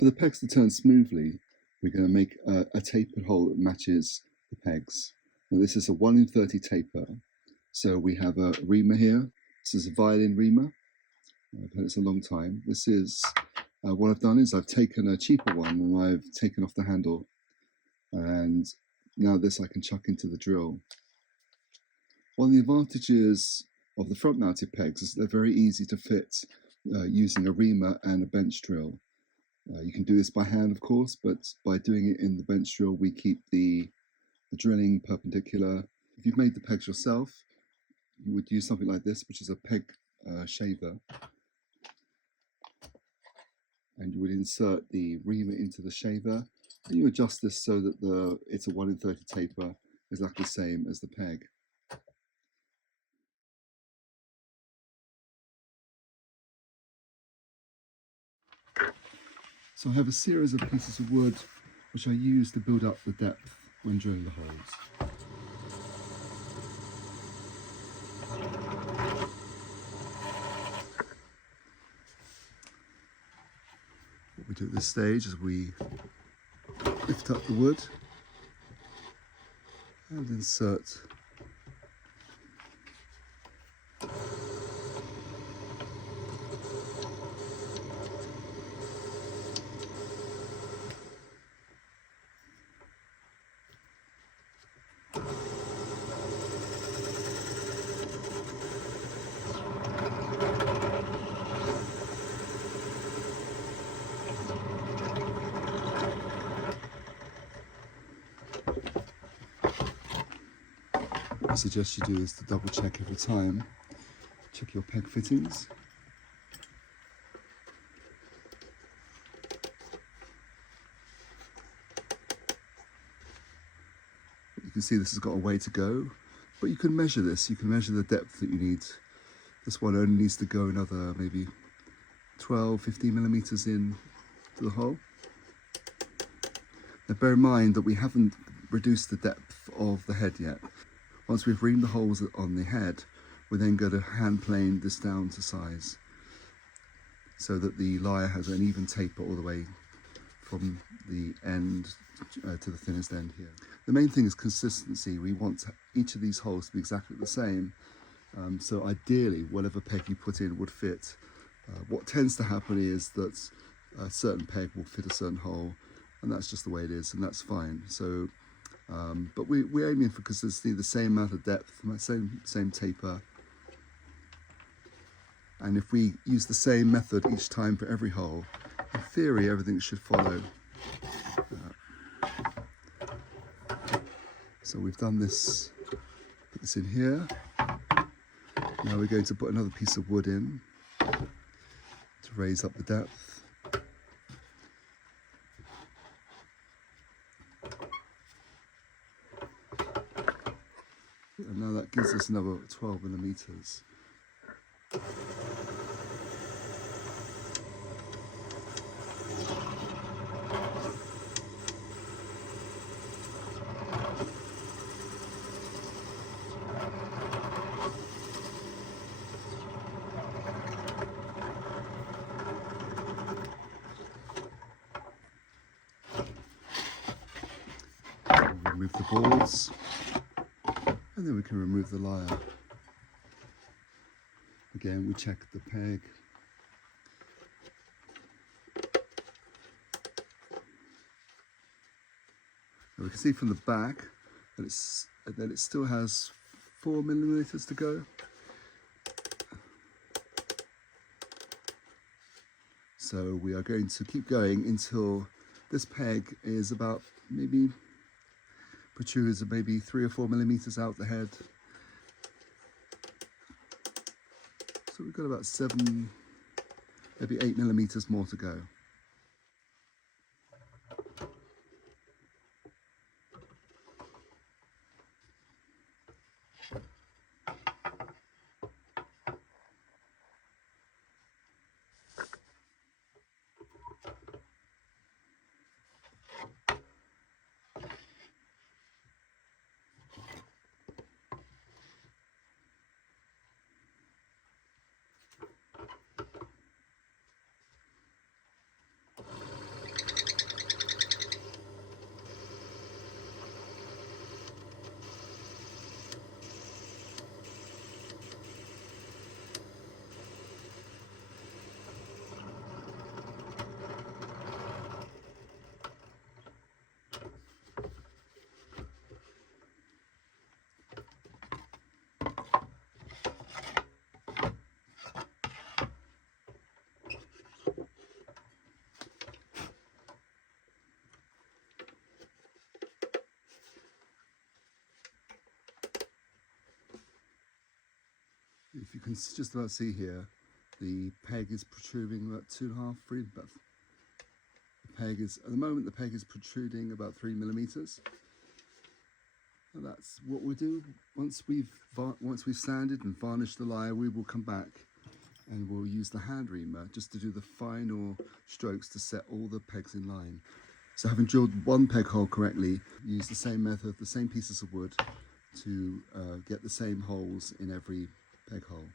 For the pegs to turn smoothly, we're going to make a tapered hole that matches the pegs. Now this is a 1 in 30 taper. So we have a reamer here. This is a violin reamer. I've had it a long time. This is, what I've done is I've taken a cheaper one and I've taken off the handle. And now this I can chuck into the drill. One of the advantages of the front mounted pegs is they're very easy to fit using a reamer and a bench drill. You can do this by hand, of course, but by doing it in the bench drill, we keep the drilling perpendicular. If you've made the pegs yourself, you would use something like this, which is a peg shaver. And you would insert the reamer into the shaver, and you adjust this so that it's a 1 in 30 taper, exactly the same as the peg. So I have a series of pieces of wood which I use to build up the depth when drilling the holes. What we do at this stage is we lift up the wood and insert What I suggest you do is to double check every time. Check your peg fittings. You can see this has got a way to go, but you can measure this. You can measure the depth that you need. This one only needs to go another maybe 12, 15 millimeters in to the hole. Now bear in mind that we haven't reduced the depth of the head yet. Once we've reamed the holes on the head, we're then going to hand plane this down to size so that the lyre has an even taper all the way from the end to the thinnest end here. The main thing is consistency. We want each of these holes to be exactly the same. So ideally, whatever peg you put in would fit. What tends to happen is that a certain peg will fit a certain hole, and that's just the way it is, and that's fine. So, but we're aiming for consistency, the same amount of depth, same taper. And if we use the same method each time for every hole, in theory, everything should follow. So we've done this, put this in here. Now we're going to put another piece of wood in to raise up the depth. And now that gives us another 12 millimeters. Remove the balls, and then we can remove the lyre. Again, we check the peg. Now we can see from the back that it still has 4 millimeters to go. So we are going to keep going until this peg is about maybe protrudes maybe 3 or 4 millimeters out the head. So we've got about 7, maybe 8 millimeters more to go. if you can just about see here, the peg is protruding about 2.5, 3. But the peg is, at the moment, the peg is protruding about 3 millimeters. And that's what we'll do. Once we've sanded and varnished the lyre, we will come back and we'll use the hand reamer just to do the final strokes to set all the pegs in line. So having drilled one peg hole correctly, use the same method, the same pieces of wood to get the same holes in every peg hole.